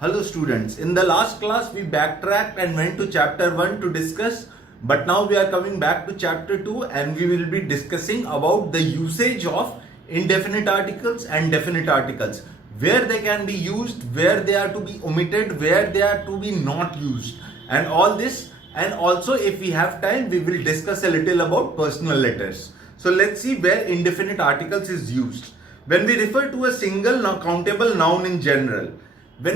Hello students, in the last class we backtracked and went to chapter 1 to discuss, but now we are coming back to chapter 2 and we will be discussing about the usage of indefinite articles and definite articles, where they can be used, where they are to be omitted, where they are to be not used, and all this. And also, if we have time, we will discuss a little about personal letters. So let's see where indefinite articles is used. When we refer to a single countable noun in general, for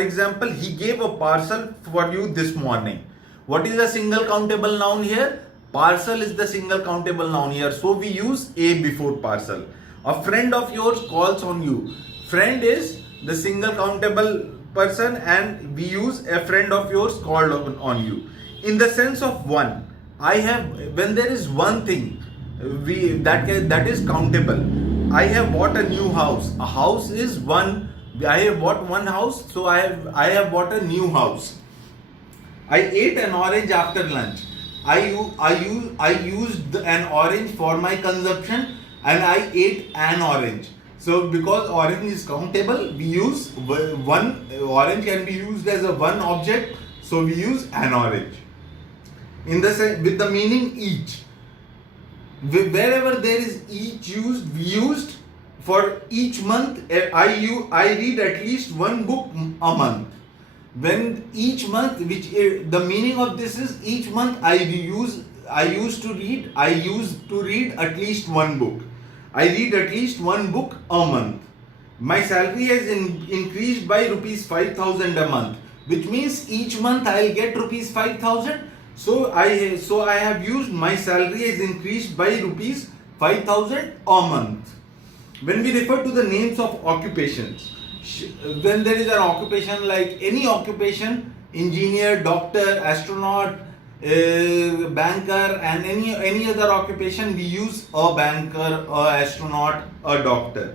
example, he gave a parcel for you this morning. What is a single countable noun here? Parcel is the single countable noun here. So we use a before parcel. A friend of yours calls on you. Friend is the single countable person and we use a friend of yours called on you. In the sense of one, when there is one thing, that is countable. I have bought a new house. A house is one. I have bought one house, so I have bought a new house. I ate an orange after lunch. I used an orange for my consumption, and I ate an orange. So because orange is countable, we use one. Orange can be used as a one object, so we use an orange. With the meaning each. Wherever there is each used for each month, I read at least one book a month. When each month, the meaning of this is each month I used to read at least one book. I read at least one book a month. My salary has increased by rupees 5,000 a month, which means each month I'll get rupees 5,000. So I have used my salary is increased by rupees 5,000 a month. When we refer to the names of occupations, when there is an occupation like any occupation, engineer, doctor, astronaut, banker, and any other occupation, we use a banker, a astronaut, a doctor.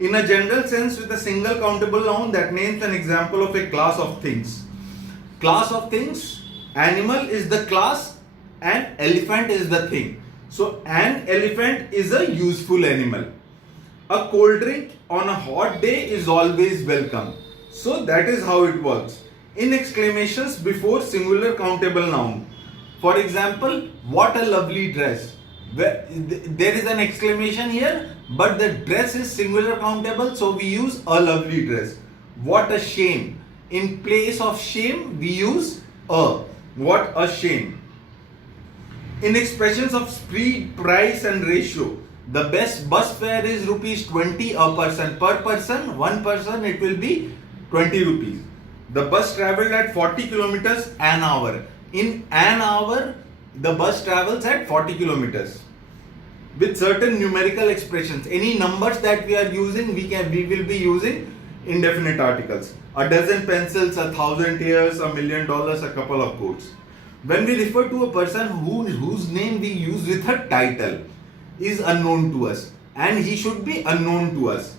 In a general sense, with a single countable noun that names an example of a class of things. Class of things. Animal is the class and elephant is the thing. So an elephant is a useful animal. A cold drink on a hot day is always welcome. So that is how it works. In exclamations before singular countable noun. For example, what a lovely dress. There is an exclamation here, but the dress is singular countable, so we use a lovely dress. What a shame. In place of shame, we use a. What a shame. In expressions of speed, price and ratio, the best bus fare is rupees 20 a person. Per person, one person, it will be 20 rupees. The bus traveled at 40 kilometers an hour. In an hour, the bus travels at 40 kilometers. With certain numerical expressions, any numbers that we are using, we will be using indefinite articles. A dozen pencils, 1,000 years, $1 million, a couple of quotes. When we refer to a person whose name we use with a title is unknown to us, and he should be unknown to us.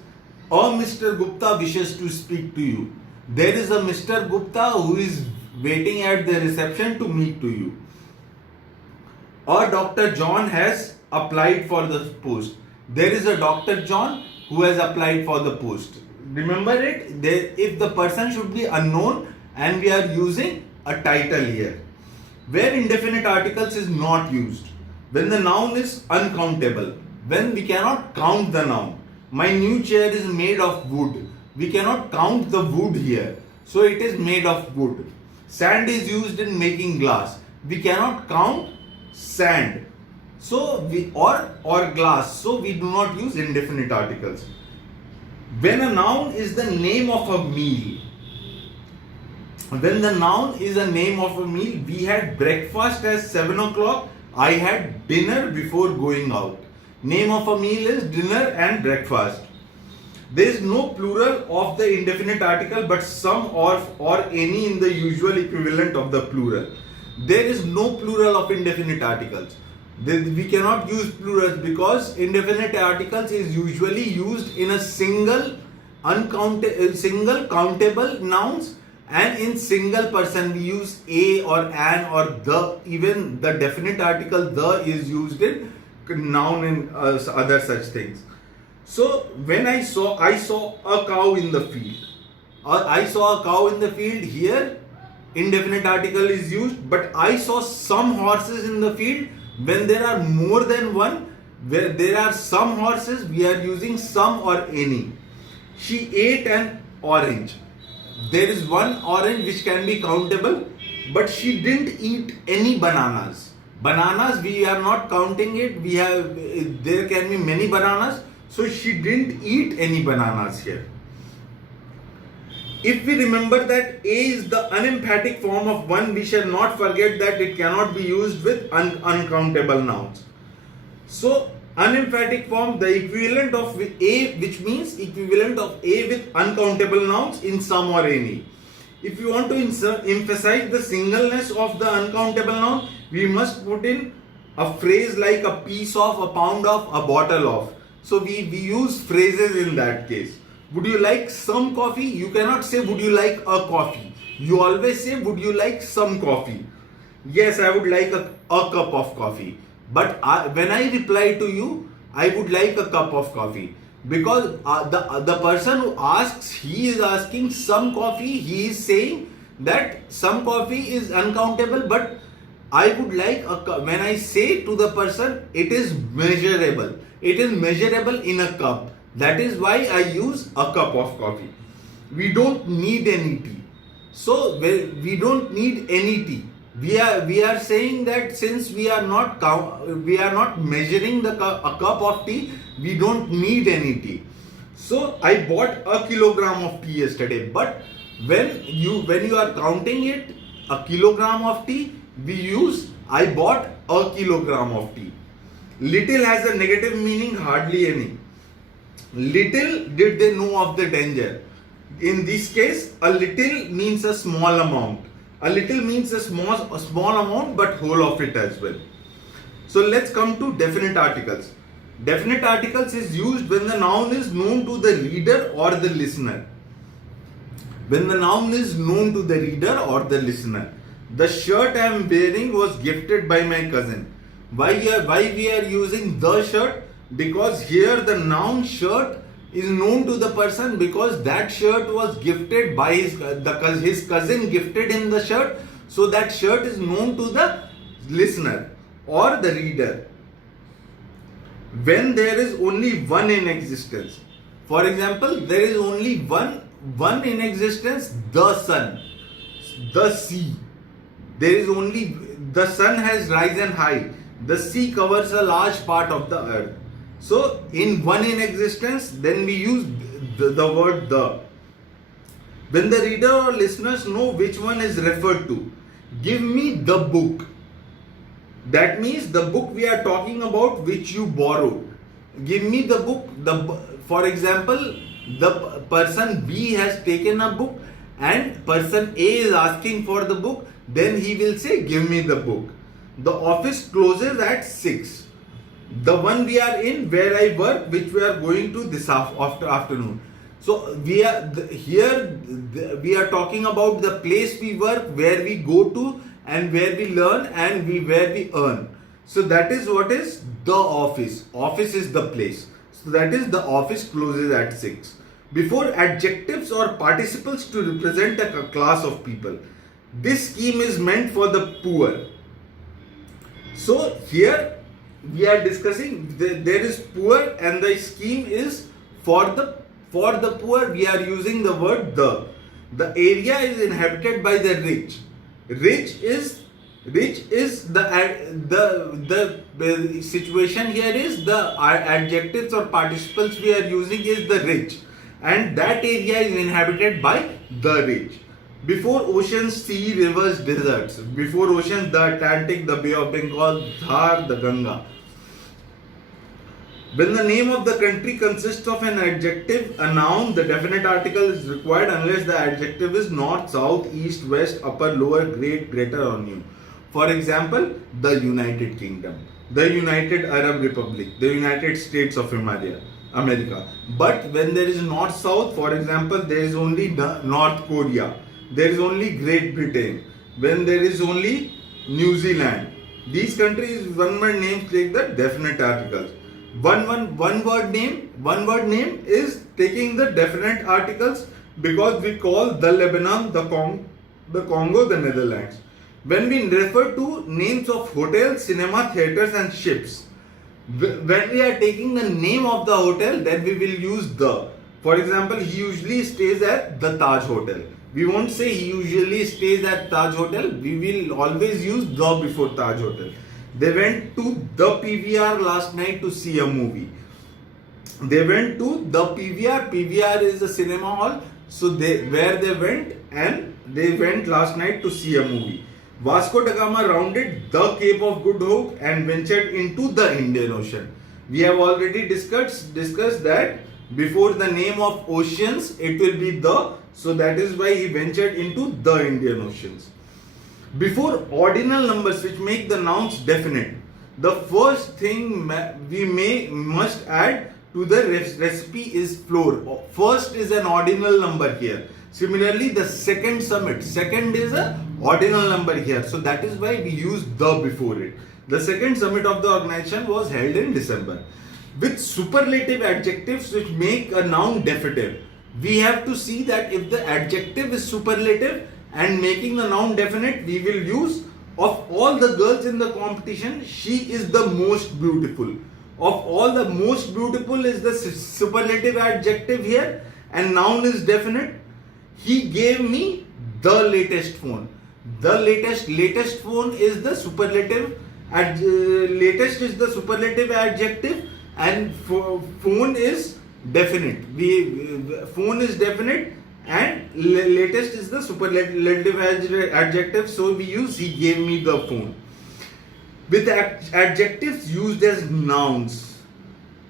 A Mr. Gupta wishes to speak to you. There is a Mr. Gupta who is waiting at the reception to meet to you. A Dr. John has applied for the post. There is a Dr. John who has applied for the post. Remember it, if the person should be unknown and we are using a title here. Where indefinite articles is not used. When the noun is uncountable. When we cannot count the noun. My new chair is made of wood. We cannot count the wood here. So it is made of wood. Sand is used in making glass. We cannot count sand. So or glass. So we do not use indefinite articles. When a noun is the name of a meal. When the noun is a name of a meal, we had breakfast at 7 o'clock. I had dinner before going out. Name of a meal is dinner and breakfast. There is no plural of the indefinite article, but some or any in the usual equivalent of the plural. There is no plural of indefinite articles. We cannot use plurals because indefinite articles is usually used in a single countable nouns, and in single person we use a or an or the. Even the definite article the is used in noun and other such things. So when I saw a cow in the field, or I saw a cow in the field, here indefinite article is used, but I saw some horses in the field. When there are more than one, where there are some horses, we are using some or any. She ate an orange. There is one orange which can be countable, but she didn't eat any bananas. Bananas, we are not counting it. There can be many bananas, so she didn't eat any bananas here. If we remember that A is the unemphatic form of one, we shall not forget that it cannot be used with uncountable nouns. So unemphatic form, the equivalent of A, which means equivalent of A with uncountable nouns in some or any. If you want to emphasize the singleness of the uncountable noun, we must put in a phrase like a piece of, a pound of, a bottle of. So we use phrases in that case. Would you like some coffee? You cannot say would you like a coffee. You always say would you like some coffee. Yes, I would like a cup of coffee. But when I reply to you, I would like a cup of coffee. Because the person who asks, he is asking some coffee. He is saying that some coffee is uncountable, but I would like a cup. When I say to the person, it is measurable. It is measurable in a cup. That is why I use a cup of coffee. We don't need any tea. So we don't need any tea. We are saying that since we are not measuring a cup of tea, we don't need any tea. So I bought a kilogram of tea yesterday. But when you are counting it, a kilogram of tea, we use I bought a kilogram of tea. Little has a negative meaning, hardly any. Little did they know of the danger. In this case, a little means a small amount. A little means a small amount, but whole of it as well. So let's come to definite articles. Definite articles is used when the noun is known to the reader or the listener. When the noun is known to the reader or the listener. The shirt I am wearing was gifted by my cousin. Why we are using the shirt? Because here the noun shirt is known to the person, because that shirt was gifted by his cousin gifted him the shirt. So that shirt is known to the listener or the reader. When there is only one in existence. For example, there is only one in existence, the sun, the sea. There is only, the sun has risen high. The sea covers a large part of the earth. So in one in existence, then we use the word the. When the reader or listeners know which one is referred to, give me the book. That means the book we are talking about which you borrowed. Give me the book. For example, the person B has taken a book and person A is asking for the book. Then he will say, give me the book. The office closes at 6. The one we are in, where I work, which we are going to this afternoon. So we are we are talking about the place we work, where we go to, and where we learn, and where we earn. So that is what is the office. Office is the place. So that is the office closes at 6. Before adjectives or participles to represent a class of people. This scheme is meant for the poor. So here we are discussing there is poor, and the scheme is for the poor. We are using the word the. The area is inhabited by the rich. Rich is the situation here is the adjectives or participles we are using is the rich, and that area is inhabited by the rich. Before oceans, sea, rivers, deserts. Before oceans, the Atlantic, the Bay of Bengal, Thar, the Ganga. When the name of the country consists of an adjective, a noun, the definite article is required unless the adjective is north, south, east, west, upper, lower, great, greater, or new. For example, the United Kingdom, the United Arab Republic, the United States of America. But when there is north, south, for example, there is only North Korea. There is only Great Britain. When there is only New Zealand. These countries, one word names take the definite articles. One word name is taking the definite articles because we call the Lebanon, the Congo, the Netherlands. When we refer to names of hotels, cinema, theaters and ships, when we are taking the name of the hotel, then we will use the. For example, he usually stays at the Taj Hotel. We won't say he usually stays at Taj Hotel. We will always use the before Taj Hotel. They went to the PVR last night to see a movie. They went to the PVR. PVR is a cinema hall. So they went last night to see a movie. Vasco da Gama rounded the Cape of Good Hope and ventured into the Indian Ocean. We have already discussed that before the name of oceans, it will be the. So that is why he ventured into the Indian Oceans. Before ordinal numbers which make the nouns definite, the first thing we must add to the recipe is flour. First is an ordinal number here. Similarly, the second summit. Second is a ordinal number here. So that is why we use the before it. The second summit of the organization was held in December. With superlative adjectives which make a noun definite, we have to see that if the adjective is superlative and making the noun definite, we will use of all the girls in the competition, she is the most beautiful. Of all, the most beautiful is the superlative adjective here and noun is definite. He gave me the latest phone. The latest phone is the superlative. Latest is the superlative adjective and phone is definite. Phone is definite and latest is the superlative adjective. So we use he gave me the phone. With adjectives used as nouns.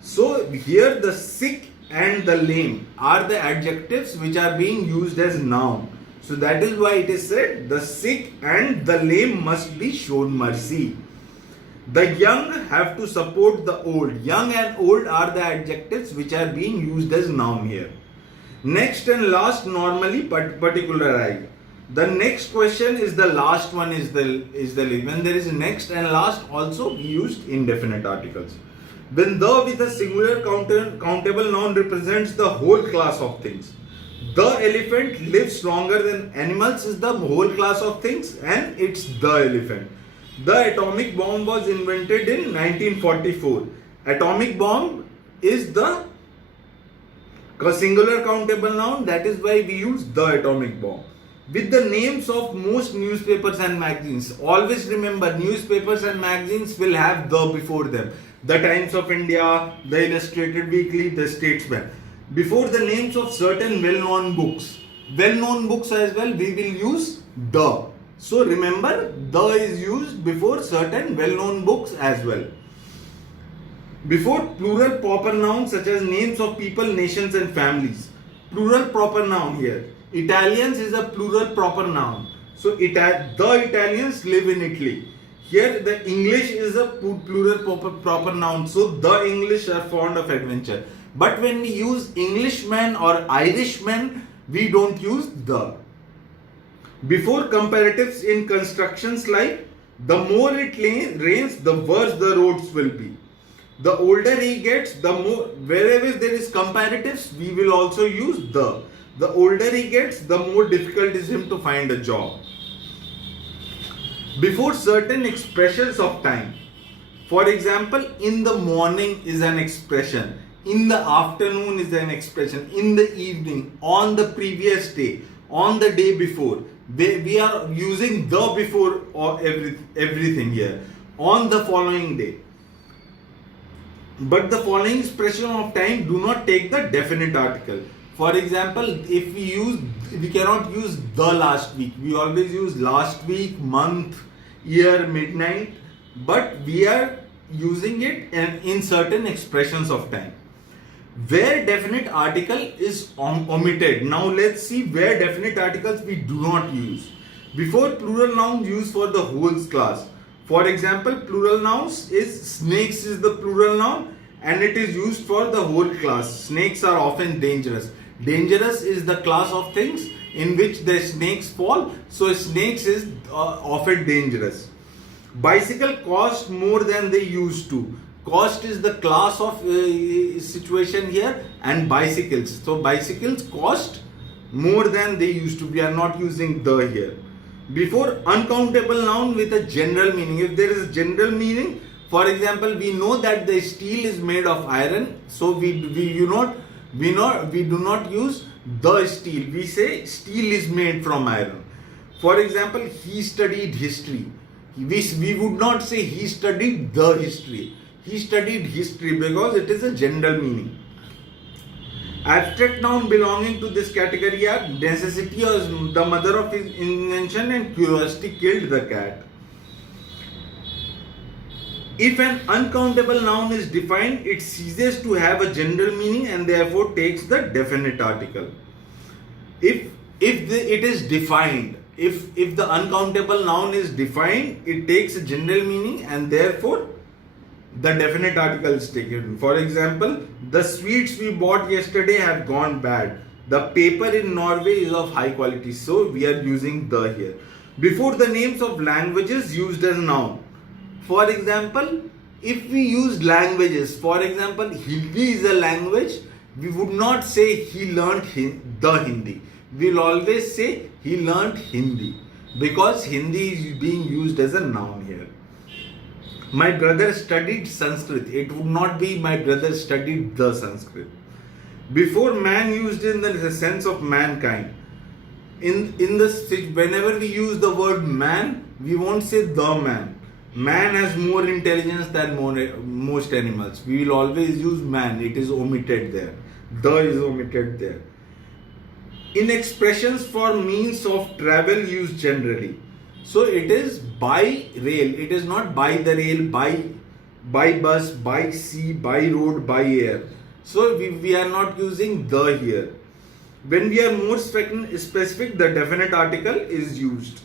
So here the sick and the lame are the adjectives which are being used as noun. So that is why it is said the sick and the lame must be shown mercy. The young have to support the old. Young and old are the adjectives which are being used as noun here. Next and last normally particularize. The next question is the last one is the when there is next and last also we used indefinite articles. When the with a singular countable noun represents the whole class of things. The elephant lives longer than animals is the whole class of things and it's the elephant. The atomic bomb was invented in 1944. Atomic bomb is the singular countable noun, that is why we use the atomic bomb. With the names of most newspapers and magazines. Always remember, newspapers and magazines will have the before them. The Times of India, the Illustrated Weekly, the Statesman. Before the names of certain well-known books. Well-known books as well, we will use the. So remember, the is used before certain well-known books as well. Before plural proper nouns such as names of people, nations and families. Plural proper noun here. Italians is a plural proper noun. So the Italians live in Italy. Here the English is a plural proper noun. So the English are fond of adventure. But when we use Englishman or Irishman, we don't use the. Before comparatives in constructions like the more it rains, the worse the roads will be. The older he gets, the more, wherever there is comparatives, we will also use the. The older he gets, the more difficult is him to find a job. Before certain expressions of time. For example, in the morning is an expression. In the afternoon is an expression. In the evening, on the previous day, on the day before. We are using the before or everything here. On the following day. But the following expression of time do not take the definite article. For example, if we cannot use the last week. We always use last week, month, year, midnight. But we are using it in certain expressions of time. Where definite article is omitted. Now let's see where definite articles we do not use. Before plural nouns used for the whole class. For example, plural nouns is snakes is the plural noun and it is used for the whole class. Snakes are often dangerous. Dangerous is the class of things in which the snakes fall. So snakes is often dangerous. Bicycle cost more than they used to. Cost is the class of situation here, and bicycles. So bicycles cost more than they used to. We are not using the here. Before uncountable noun with a general meaning. If there is general meaning, for example, we know that the steel is made of iron, so we do not use the steel. We say steel is made from iron. For example, he studied history. We would not say he studied the history. He studied history because it is a general meaning. Abstract noun belonging to this category are necessity was the mother of his invention and curiosity killed the cat. If an uncountable noun is defined, it ceases to have a general meaning and therefore takes the definite article. If it is defined, if the uncountable noun is defined, it takes a general meaning and therefore the definite article is taken. For example, the sweets we bought yesterday have gone bad. The paper in Norway is of high quality, so we are using the here. Before the names of languages used as noun. For example, if we use languages, for example, Hindi is a language, we would not say he learnt the Hindi. We will always say he learnt Hindi because Hindi is being used as a noun here. My brother studied Sanskrit. It would not be my brother studied the Sanskrit. Before man used in the sense of mankind. Whenever we use the word man, we won't say the man. Man has more intelligence than most animals. We will always use man. It is omitted there. The is omitted there. In expressions for means of travel used generally. So it is by rail. It is not by the rail, by bus, by sea, by road, by air. So we are not using the here. When we are more specific, the definite article is used.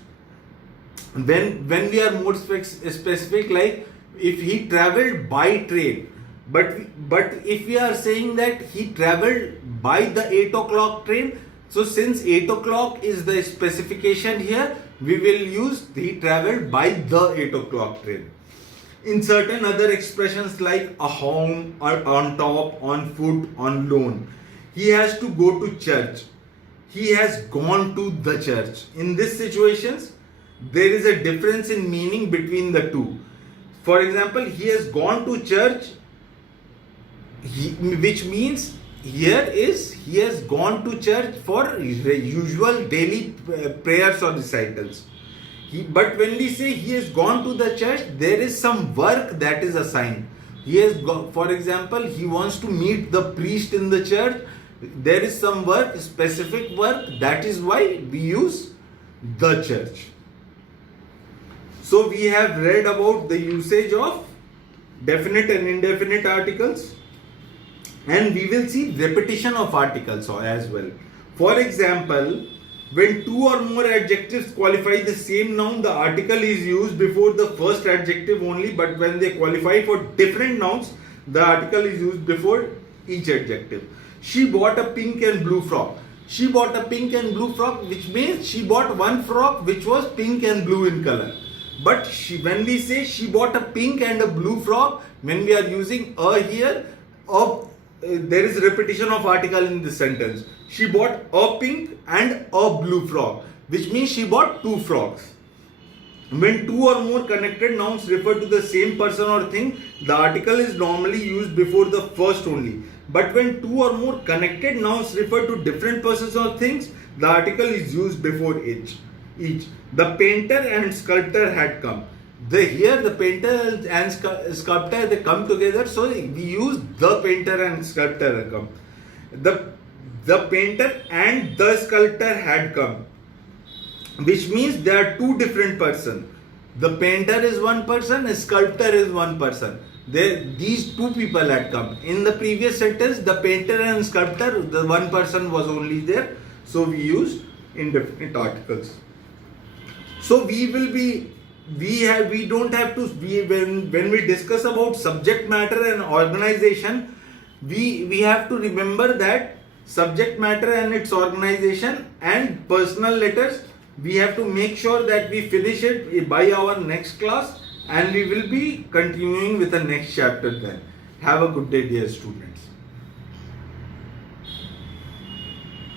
When we are more specific, like if he traveled by train, but if we are saying that he traveled by the 8 o'clock train, so since 8 o'clock is the specification here, we will use he traveled by the 8 o'clock train. In certain other expressions like a home, or on top, on foot, on loan, he has to go to church. He has gone to the church. In these situations, there is a difference in meaning between the two. For example, he has gone to church, which means here is he has gone to church for usual daily prayers or recitals. But when we say he has gone to the church, there is some work that is assigned. He has for example, he wants to meet the priest in the church. There is some work, specific work. That is why we use the church. So we have read about the usage of definite and indefinite articles, and we will see repetition of articles as well. For example, when two or more adjectives qualify the same noun, the article is used before the first adjective only, but when they qualify for different nouns, the article is used before each adjective. She bought a pink and blue frock. She bought a pink and blue frock, which means she bought one frock which was pink and blue in color. But when we say she bought a pink and a blue frock, when we are using a here, there is repetition of article in this sentence. She bought a pink and a blue frock, which means she bought two frocks. When two or more connected nouns refer to the same person or thing, the article is normally used before the first only. But when two or more connected nouns refer to different persons or things, the article is used before each. The painter and sculptor had come. Here the painter and sculptor, they come together, so we use the painter and sculptor had come. The painter and the sculptor had come, which means they are two different persons. The painter is one person, a sculptor is one person. These two people had come. In the previous sentence, the painter and sculptor, the one person was only there, so we use indefinite articles. So we don't have to, when we discuss about subject matter and organization, we have to remember that subject matter and its organization and personal letters, we have to make sure that we finish it by our next class, and we will be continuing with the next chapter then. Have a good day, dear students.